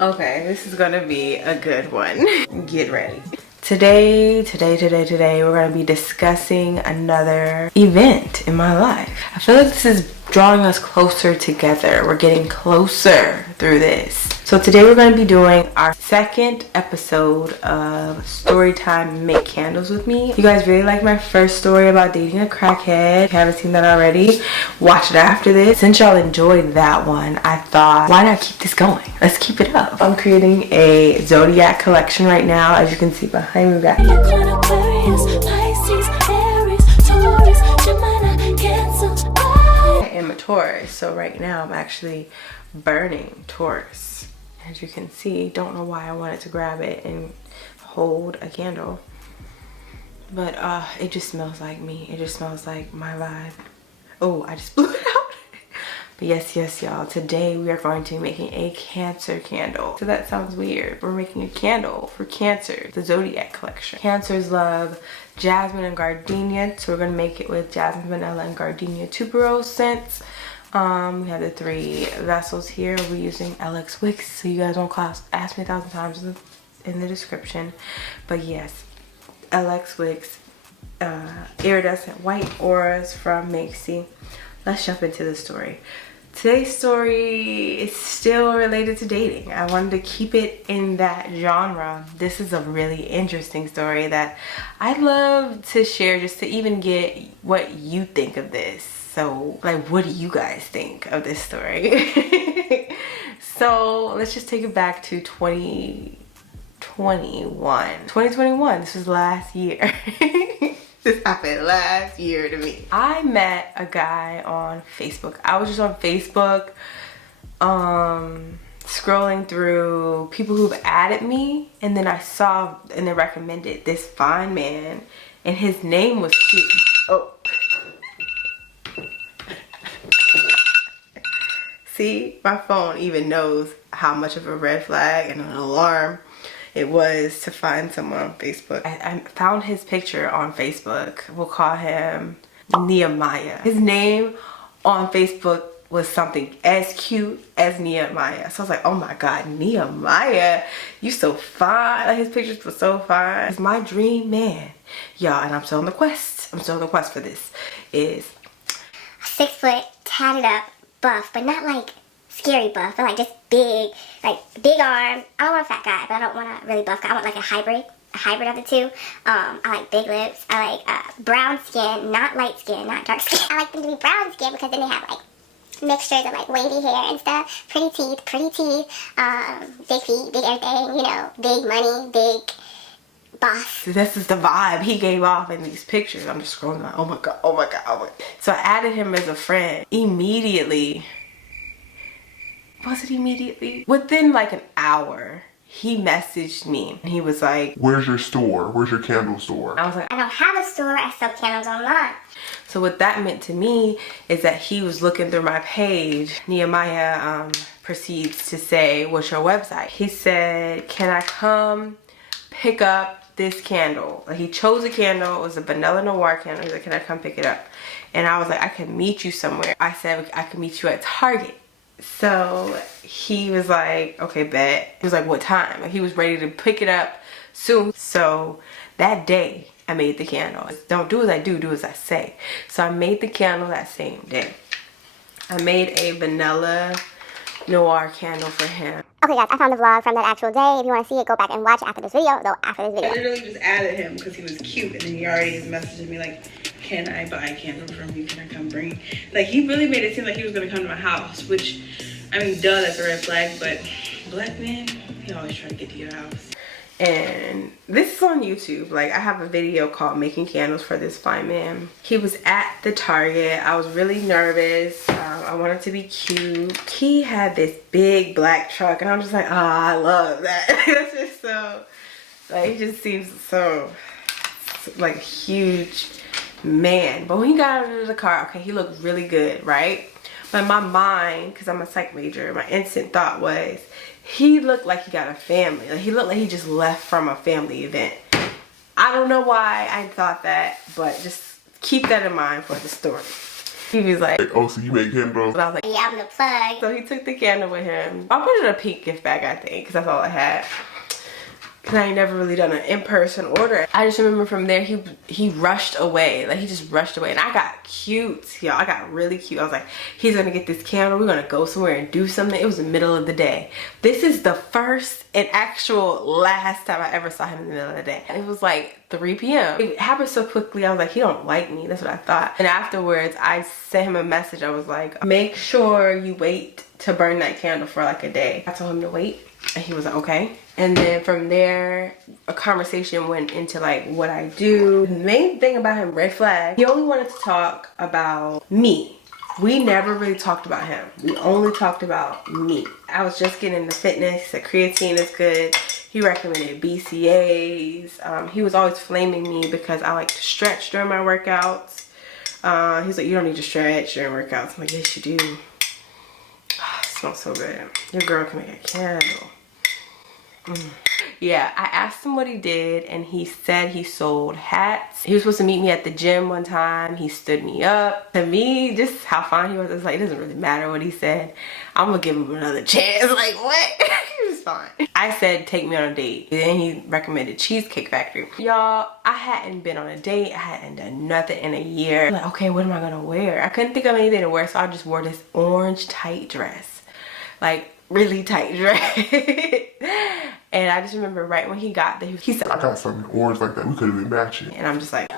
Okay, this is gonna be a good one. Get ready. Today, we're gonna be discussing another event in my life. I feel like this is drawing us closer together. We're getting closer through this. So today we're gonna be doing our second episode of Storytime Make Candles with Me. You guys really like my first story about dating a crackhead. If you haven't seen that already, watch it after this. Since y'all enjoyed that one, I thought, why not keep this going? Let's keep it up. I'm creating a zodiac collection right now. As you can see behind me, we got I am a Taurus, so right now I'm actually burning Taurus. As you can see, don't know why I wanted to grab it and hold a candle, but it just smells like me. It just smells like my vibe. Oh, I just blew it out. But yes, y'all, today we are going to be making a Cancer candle. So that sounds weird. We're making a candle for Cancer, the zodiac collection. Cancers love jasmine and gardenia, so we're gonna make it with jasmine, vanilla, and gardenia tuberose scents. We have the 3 vessels here. We're using LX wicks, so you guys won't ask me 1,000 times in the description. But yes, LX wicks, iridescent white auras from Maxi. Let's jump into the story. Today's story is still related to dating. I wanted to keep it in that genre. This is a really interesting story that I'd love to share, just to even get what you think of this. So, like, what do you guys think of this story? So, let's just take it back to 2021. This was last year. This happened last year to me. I met a guy on Facebook. I was just on Facebook, scrolling through people who've added me, and then I saw and they recommended this fine man, and his name was cute. Oh. See, my phone even knows how much of a red flag and an alarm it was to find someone on Facebook. I found his picture on Facebook. We'll call him Nehemiah. His name on Facebook was something as cute as Nehemiah. So I was like, oh my God, Nehemiah, you so fine. Like, his pictures were so fine. He's my dream man. Y'all, and I'm still on the quest. I'm still on the quest for this. Is 6 foot, tatted up, buff, but not like scary buff, but like just big, like big arm. I don't want a fat guy, but I don't want a really buff guy. I want like a hybrid of the two. I like big lips. I like brown skin, not light skin, not dark skin. I like them to be brown skin because then they have like mixtures of like wavy hair and stuff. Pretty teeth, big feet, big everything, you know, big money, big boss. This is the vibe he gave off in these pictures. I'm just scrolling like, oh my God. So I added him as a friend immediately. Was it immediately? Within like an hour, he messaged me and he was like, where's your store? Where's your candle store? I was like, I don't have a store, I sell candles online. So what that meant to me is that he was looking through my page. Nehemiah proceeds to say, what's your website? He said, can I come pick up this candle? Like, he chose a candle. It was a vanilla noir candle. He's like, can I come pick it up? And I was like, I can meet you somewhere. I said, I can meet you at Target. So he was like, okay, bet. He was like, what time? Like, he was ready to pick it up soon. So that day I made the candle. Don't do as I do as I say. So I made the candle that same day. I made a vanilla noir candle for him. Okay guys, I found the vlog from that actual day. If you want to see it, go back and watch it after this video. I literally just added him because he was cute, and then he already is messaging me like, can I buy a candle from you? Can I come bring it? Like, he really made it seem like he was gonna come to my house, which, I mean, duh, that's a red flag, but black men, he always try to get to your house. And this is on YouTube. Like, I have a video called Making Candles for This Fine Man. He was at the Target. I was really nervous. I wanted to be cute. He had this big black truck, and I'm just like, oh, I love that. That's just so, like, he just seems so, like, huge man. But when he got out of the car, okay, he looked really good, right? But in my mind, because I'm a psych major, my instant thought was, he looked like he got a family. Like, he looked like he just left from a family event. I don't know why I thought that, but just keep that in mind for the story. He was like, oh, so you make candles? and I was like, Yeah, I'm the plug. so he took the candle with him. I put it in a pink gift bag, I think, because that's all I had. Cause I ain't never really done an in-person order. I just remember from there, he rushed away. Like, he just rushed away. And I got cute, y'all. I got really cute. I was like, he's gonna get this candle. We're gonna go somewhere and do something. It was the middle of the day. This is the first and actual last time I ever saw him in the middle of the day. It was like 3 p.m. It happened so quickly. I was like, he don't like me. That's what I thought. And afterwards, I sent him a message. I was like, make sure you wait to burn that candle for like a day. I told him to wait. And he was like, okay. And then from there, a conversation went into like what I do. The main thing about him, red flag, he only wanted to talk about me. We never really talked about him. We only talked about me. I was just getting into fitness. The creatine is good. He recommended BCAAs. He was always flaming me because I like to stretch during my workouts. He's like, you don't need to stretch during workouts. I'm like, yes, you do. Oh, it smells so good. Your girl can make a candle. Yeah, I asked him what he did and he said he sold hats. He was supposed to meet me at the gym one time. He stood me up. To me, just how fine he was, it was like, it doesn't really matter what he said. I'm gonna give him another chance. Like, what? He was fine. I said, take me on a date. And then he recommended Cheesecake Factory. Y'all, I hadn't been on a date. I hadn't done nothing in a year. I'm like, okay, what am I gonna wear? I couldn't think of anything to wear, so I just wore this orange tight dress. Like, really tight dress. And I just remember right when he got there, he said, I got something orange like that. We could have been matching. and I'm just like,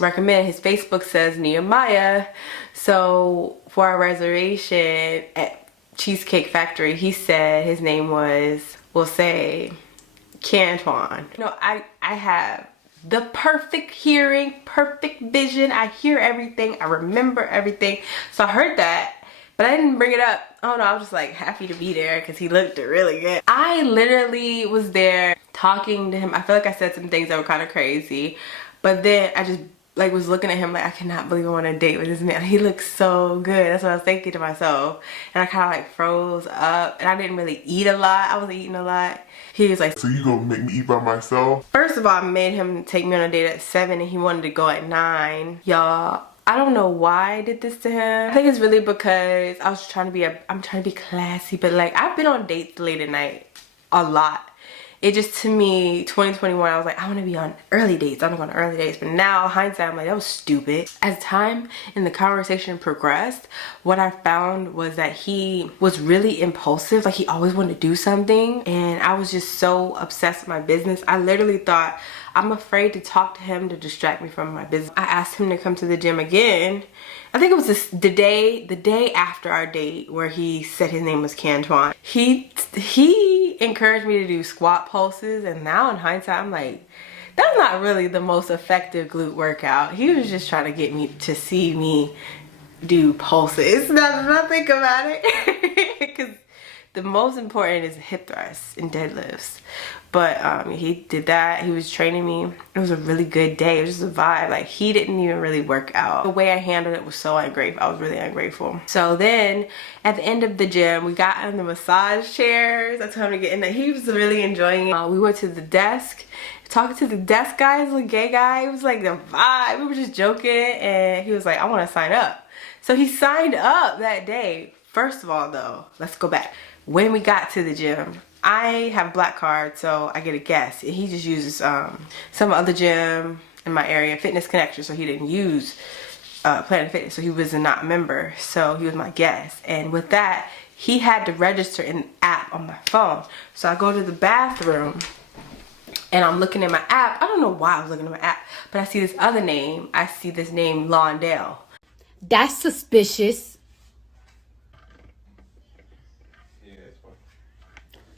recommend. His Facebook says Nehemiah. So for our reservation at Cheesecake Factory, he said his name was, we'll say, Cantuan. You know, I have the perfect hearing, perfect vision. I hear everything. I remember everything. So I heard that. But I didn't bring it up. I don't know, I was just like happy to be there because he looked really good. I literally was there talking to him. I feel like I said some things that were kind of crazy. But then I just like was looking at him like, I cannot believe I'm on a date with this man. He looks so good. That's what I was thinking to myself. And I kind of like froze up. And I didn't really eat a lot. I wasn't eating a lot. He was like, So you gonna make me eat by myself? first of all, I made him take me on a date at 7 and he wanted to go at 9. Y'all, I don't know why I did this to him. I think it's really because I was trying to be I'm trying to be classy, but like I've been on dates late at night a lot. It just, to me, 2021, I was like, I want to be on early dates. I want to go on early dates. But now, hindsight, I'm like, that was stupid. As time in the conversation progressed, what I found was that he was really impulsive. Like, he always wanted to do something. And I was just so obsessed with my business. I literally thought, I'm afraid to talk to him to distract me from my business. I asked him to come to the gym again. I think it was the day after our date where he said his name was Cantuan. He encouraged me to do squat pulses, and now in hindsight I'm like, that's not really the most effective glute workout. He was just trying to get me to see me do pulses. Now that I think about it, because the most important is hip thrusts and deadlifts. But he did that. He was training me. It was a really good day. It was just a vibe. Like, he didn't even really work out. The way I handled it was so ungrateful. I was really ungrateful. So then at the end of the gym, we got in the massage chairs. I told him to get in there. He was really enjoying it. We went to the desk. Talking to the desk guy, a gay guy. It was like the vibe. We were just joking. And he was like, I want to sign up. So he signed up that day. First of all, though, let's go back. When we got to the gym, I have a black card, so I get a guest. And he just uses some other gym in my area, Fitness Connection, so he didn't use Planet Fitness, so he was a not member, so he was my guest. And with that, he had to register an app on my phone. So I go to the bathroom, and I'm looking at my app. I don't know why I was looking at my app, but I see this other name. I see this name, Lawndale. That's suspicious.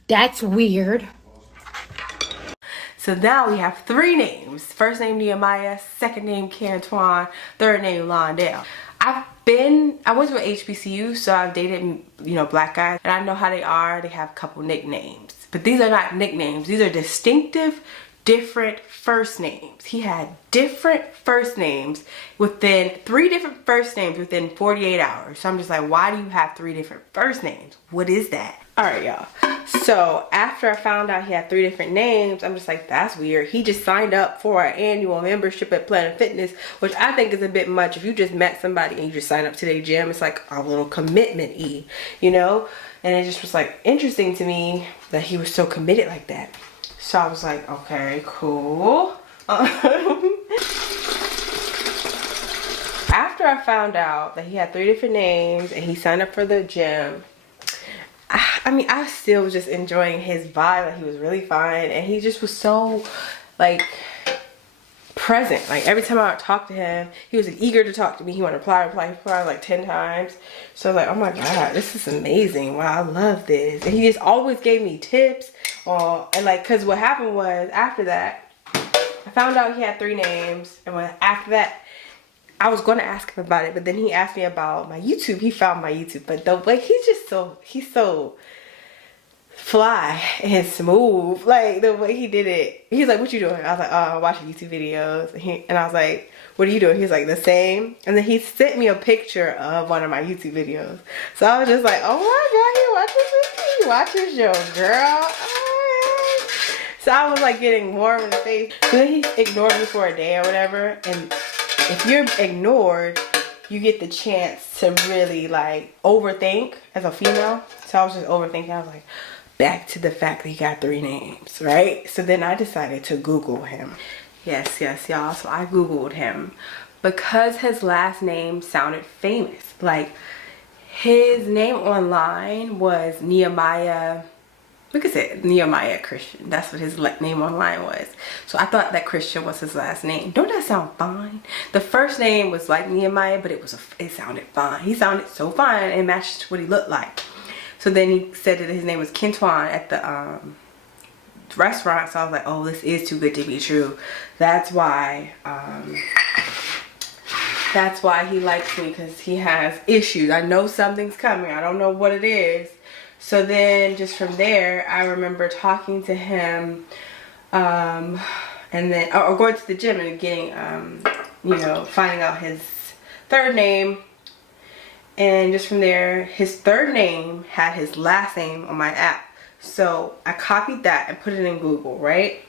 That's weird. So now we have 3 names. First name Nehemiah, second name Cantuan, third name Lawndale. I went to an HBCU, so I've dated, black guys, and I know how they are. They have a couple nicknames. But these are not nicknames. These are distinctive, different first names. He had different first names within 3 different first names within 48 hours. So I'm just like, why do you have 3 different first names? What is that? Alright, y'all. So after I found out he had 3 different names, I'm just like, that's weird. He just signed up for our annual membership at Planet Fitness, which I think is a bit much. If you just met somebody and you just sign up to their gym, it's like a little commitment-y, you know? And it just was like interesting to me that he was so committed like that. So I was like, okay, cool. After I found out that he had 3 different names and he signed up for the gym, I mean, I still was just enjoying his vibe. Like, he was really fine, and he just was so, like, present. Like, every time I would talk to him, he was like, eager to talk to me. He wanted to reply like 10 times. So I was like, oh my God, this is amazing. Wow, I love this. And he just always gave me tips. And like, cause what happened was, after that, I found out he had 3 names. And after that, I was going to ask him about it, but then he asked me about my YouTube. He found my YouTube, but the way he's so fly and smooth. Like, the way he did it. He's like, what you doing? I was like, oh, I'm watching YouTube videos. And I was like, what are you doing? He was like, the same. And then he sent me a picture of one of my YouTube videos. So I was just like, oh my God, he watches your girl. Alright. So I was like getting warm in the face. So then he ignored me for a day or whatever. And if you're ignored, you get the chance to really like overthink as a female. So I was just overthinking. I was like, back to the fact that he got 3 names, right? So then I decided to Google him. Yes, y'all. So I Googled him because his last name sounded famous. Like, his name online was Nehemiah. Look at it, Nehemiah Christian. That's what his name online was. So I thought that Christian was his last name. Don't that sound fine? The first name was like Nehemiah, but it sounded fine. He sounded so fine and matched what he looked like. So then he said that his name was Kentuan at the restaurant. So I was like, oh, this is too good to be true. That's why he likes me, because he has issues. I know something's coming. I don't know what it is. So then just from there, I remember talking to him and then, or going to the gym and getting, you know, finding out his 3rd name. And just from there, his 3rd name had his last name on my app. So I copied that and put it in Google, right?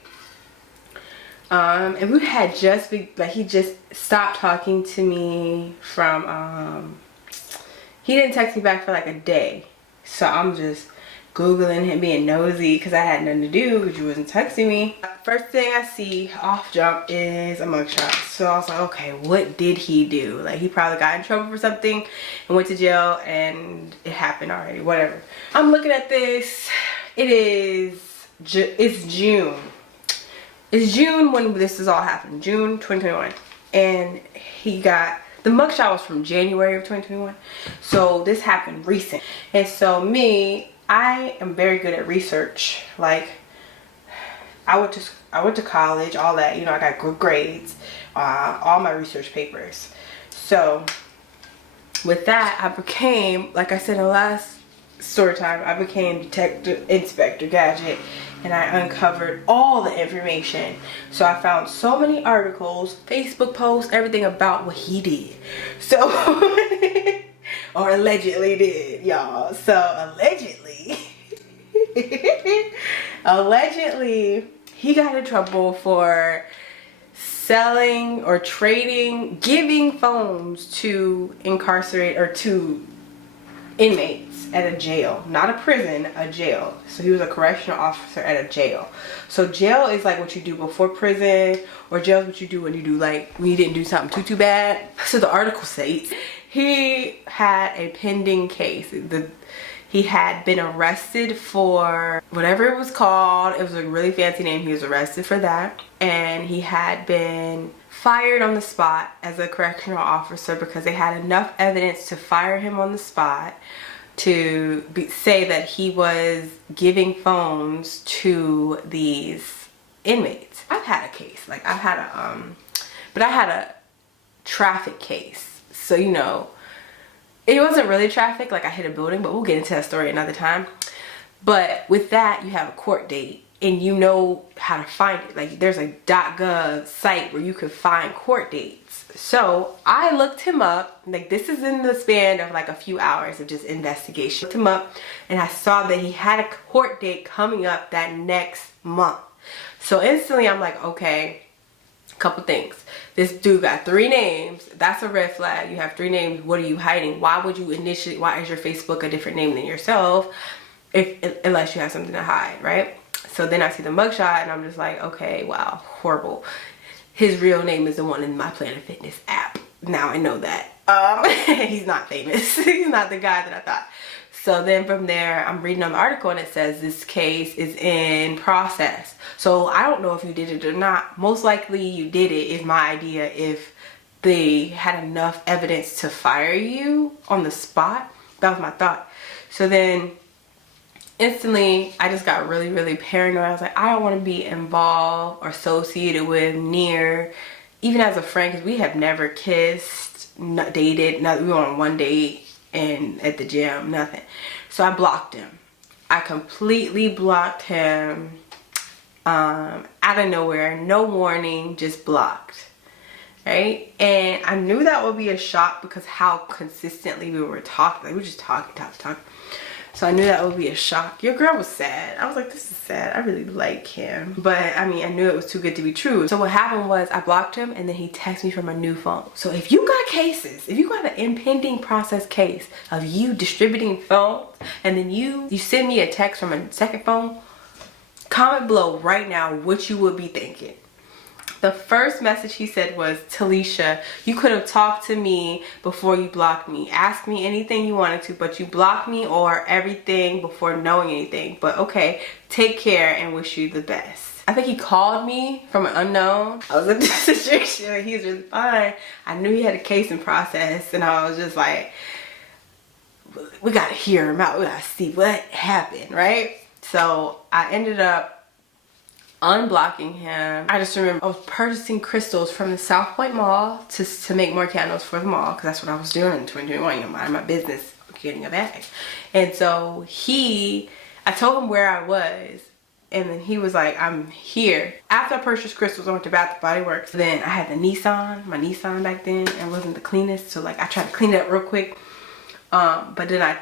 And we had just he just stopped talking to me from, he didn't text me back for like a day. So I'm just Googling him, being nosy because I had nothing to do because you wasn't texting me. First thing I see off jump is a mugshot. So I was like, okay, what did he do? Like, he probably got in trouble for something and went to jail, and it happened already, whatever. I'm looking at this. It's June. It's June when this is all happened. June 2021. And he got... The mugshot was from January of 2021. So this happened recent. And so I am very good at research. Like, I went to college, all that, you know, I got good grades, all my research papers. So with that, I became, like I said in the last story time, I became Detective Inspector Gadget, and I uncovered all the information. So I found so many articles, Facebook posts, everything about what he did. So, or allegedly did, y'all. So allegedly, he got in trouble for selling or trading, giving phones to to inmates at a jail. Not a prison, a jail. So he was a correctional officer at a jail. So jail is like what you do before prison, or jail is what you do when you didn't do something too bad. So the article states he had a pending case. He had been arrested for whatever it was called. It was a really fancy name. He was arrested for that. And he had been fired on the spot as a correctional officer because they had enough evidence to fire him on the spot to say that he was giving phones to these inmates. I've had a case. Like, I had a traffic case. So, you know, it wasn't really traffic, like I hit a building, but we'll get into that story another time. But with that, you have a court date, and you know how to find it. Like there's a .gov site where you can find court dates. So I looked him up. Like this is in the span of like a few hours of just investigation. Looked him up and I saw that he had a court date coming up that next month. So instantly I'm like, okay, couple things. This dude got 3 names. That's a red flag. You have 3 names. What are you hiding? Why would you initially, why is your Facebook a different name than yourself? Unless you have something to hide, right? So then I see the mugshot and I'm just like, okay, wow, horrible. His real name is the one in my Planet Fitness app. Now I know that. He's not famous. He's not the guy that I thought. So then from there, I'm reading an article and it says this case is in process. So I don't know if you did it or not. Most likely you did it is my idea, if they had enough evidence to fire you on the spot. That was my thought. So then instantly I just got really, really paranoid. I was like, I don't want to be involved or associated with, near, even as a friend, because we have never kissed, not dated, we were on one date and at the gym, nothing. So I blocked him. I completely blocked him out of nowhere, no warning, just blocked, right? And I knew that would be a shock because how consistently we were talking. Like we were just talking. So I knew that would be a shock. Your girl was sad. I was like, this is sad. I really like him. But I mean, I knew it was too good to be true. So what happened was I blocked him and then he texted me from a new phone. So if you got cases, if you got an impending process case of you distributing phones and then you send me a text from a second phone, comment below right now what you would be thinking. The first message he said was, Talisha, you could have talked to me before you blocked me. Ask me anything you wanted to, but you blocked me or everything before knowing anything. But okay, take care and wish you the best. I think he called me from an unknown. I was in this situation and he was really fine. I knew he had a case in process and I was just like, we gotta hear him out. We gotta see what happened, right? So I ended up unblocking him. I just remember I was purchasing crystals from the South Point Mall to make more candles for the mall, because that's what I was doing in 2021, you know, minding my business, getting a bag. And so I told him where I was, and then he was like, I'm here. After I purchased crystals, I went to Bath and Body Works. Then I had my Nissan back then, and it wasn't the cleanest, so like I tried to clean it up real quick. But then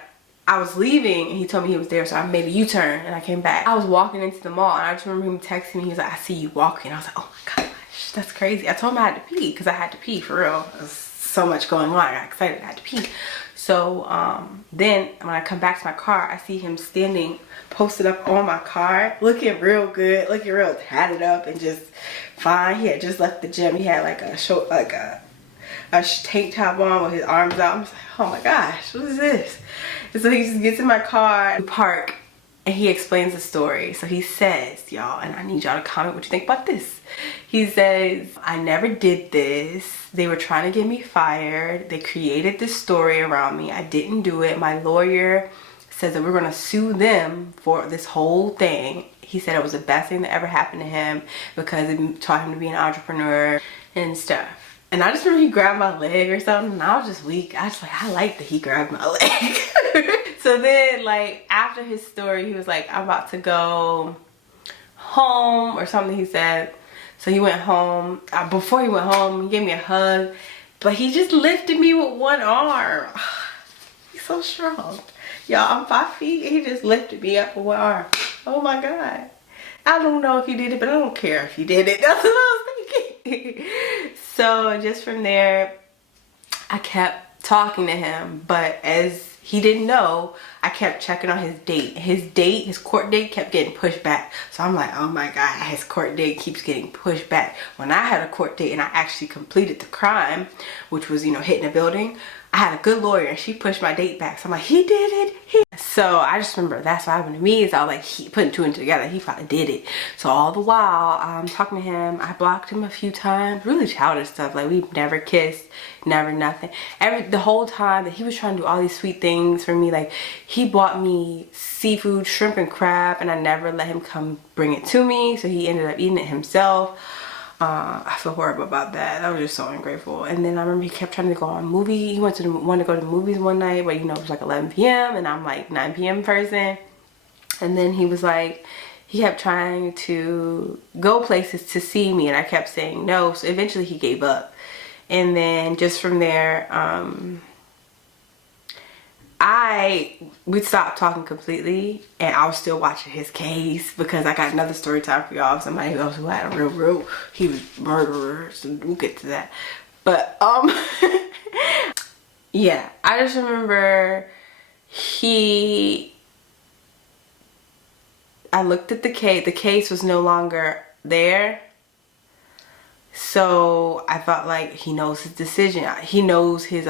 I was leaving and he told me he was there, so I made a U-turn and I came back. I was walking into the mall and I just remember him texting me. He was like, I see you walking. I was like, oh my gosh, that's crazy. I told him I had to pee because I had to pee for real. There was so much going on. I got excited. I had to pee. So then when I come back to my car, I see him standing posted up on my car, looking real good, looking real tatted up and just fine. He had just left the gym. He had like a tank top on with his arms out. I'm just like, oh my gosh, what is this? And so he just gets in my car, park, and he explains the story. So he says, y'all, and I need y'all to comment what you think about this. He says, I never did this. They were trying to get me fired. They created this story around me. I didn't do it. My lawyer says that we're gonna sue them for this whole thing. He said it was the best thing that ever happened to him because it taught him to be an entrepreneur and stuff. And I just remember he grabbed my leg or something and I was just weak. I was like, I like that he grabbed my leg. So then like after his story, he was like, I'm about to go home or something, he said. So he went home. Before he went home, he gave me a hug, but he just lifted me with one arm. He's so strong. Y'all, I'm 5 feet and he just lifted me up with one arm. Oh my God. I don't know if he did it, but I don't care if he did it. That's what I was thinking. So just from there, I kept talking to him, but as he didn't know, I kept checking on his date. His court date kept getting pushed back. So I'm like, oh my God, his court date keeps getting pushed back. When I had a court date and I actually completed the crime, which was, you know, hitting a building, I had a good lawyer and she pushed my date back. So I'm like, he did it. So I just remember that's what happened to me. So I was like, he putting 2 and 2 together. He probably did it. So all the while I'm talking to him, I blocked him a few times. Really childish stuff. Like we never kissed, never nothing. The whole time that he was trying to do all these sweet things for me, like he bought me seafood, shrimp and crab, and I never let him come bring it to me. So he ended up eating it himself. I feel horrible about that. I was just so ungrateful. And then I remember he kept trying to go on a movie. He wanted to go to the movies one night, but you know, it was like 11 p.m. and I'm like 9 p.m. person. And then he was like, he kept trying to go places to see me, and I kept saying no. So eventually he gave up. And then just from there, we stopped talking completely, and I was still watching his case because I got another story time for y'all. Somebody else who had a real, he was murderer, so we'll get to that. But yeah, I just remember I looked at the case was no longer there. So I felt like he knows his decision. He knows his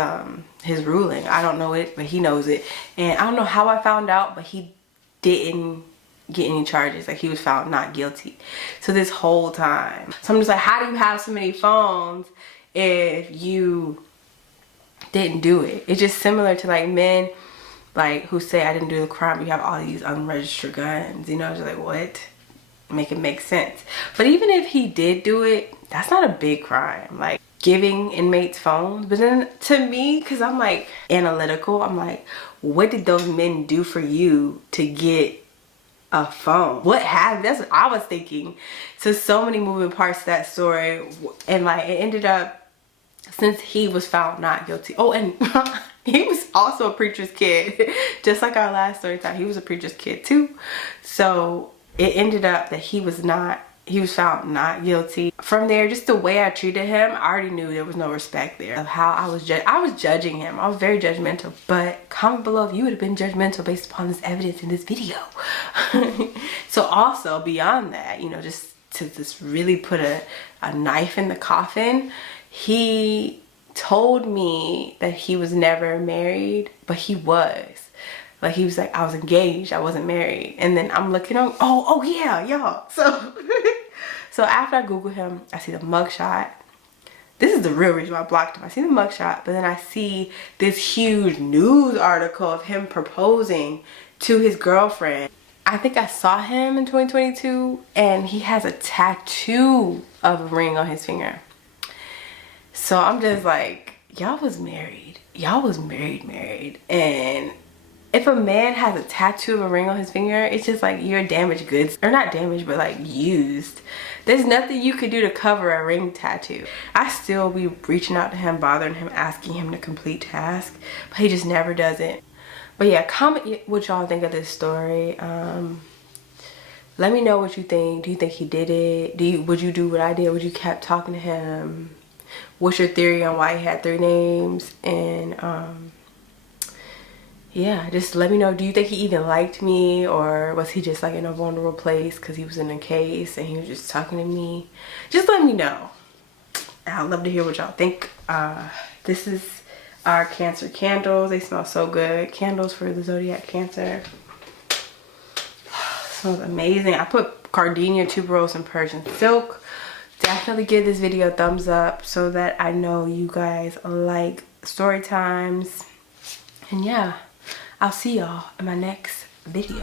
ruling. I don't know it, but he knows it. And I don't know how I found out, but he didn't get any charges. Like, he was found not guilty. So this whole time. So I'm just like, how do you have so many phones if you didn't do it? It's just similar to like men like who say I didn't do the crime, you have all these unregistered guns. You know, it's like, what? Make it make sense. But even if he did do it, that's not a big crime, like giving inmates phones. But then to me, because I'm like analytical, I'm like, what did those men do for you to get a phone? That's what I was thinking. So many moving parts to that story. And like, it ended up, since he was found not guilty, oh, and he was also a preacher's kid. Just like our last story time, he was a preacher's kid too. So it ended up that he was found not guilty. From there, just the way I treated him, I already knew there was no respect there. Of how I was judging him. I was very judgmental. But comment below if you would have been judgmental based upon this evidence in this video. So also, beyond that, you know, just to just really put a knife in the coffin, he told me that he was never married, but he was. Like, he was like, I was engaged, I wasn't married. And then I'm looking on, oh yeah, y'all. So after I Google him, I see the mugshot. This is the real reason why I blocked him. I see the mugshot, but then I see this huge news article of him proposing to his girlfriend. I think I saw him in 2022, and he has a tattoo of a ring on his finger. So I'm just like, y'all was married. Y'all was married. And if a man has a tattoo of a ring on his finger, it's just like you're damaged goods. Or not damaged, but like used. There's nothing you could do to cover a ring tattoo. I still be reaching out to him, bothering him, asking him to complete tasks, but he just never does it. But yeah, comment what y'all think of this story. Let me know what you think. Do you think he did it? Would you do what I did? Would you kept talking to him? What's your theory on why he had 3 names? And yeah, just let me know. Do you think he even liked me, or was he just like in a vulnerable place because he was in a case and he was just talking to me? Just let me know. I'd love to hear what y'all think. This is our Cancer candles. They smell so good. Candles for the zodiac Cancer. Smells amazing. I put gardenia, tuberose, and Persian silk. Definitely give this video a thumbs up so that I know you guys like story times. And yeah, I'll see y'all in my next video.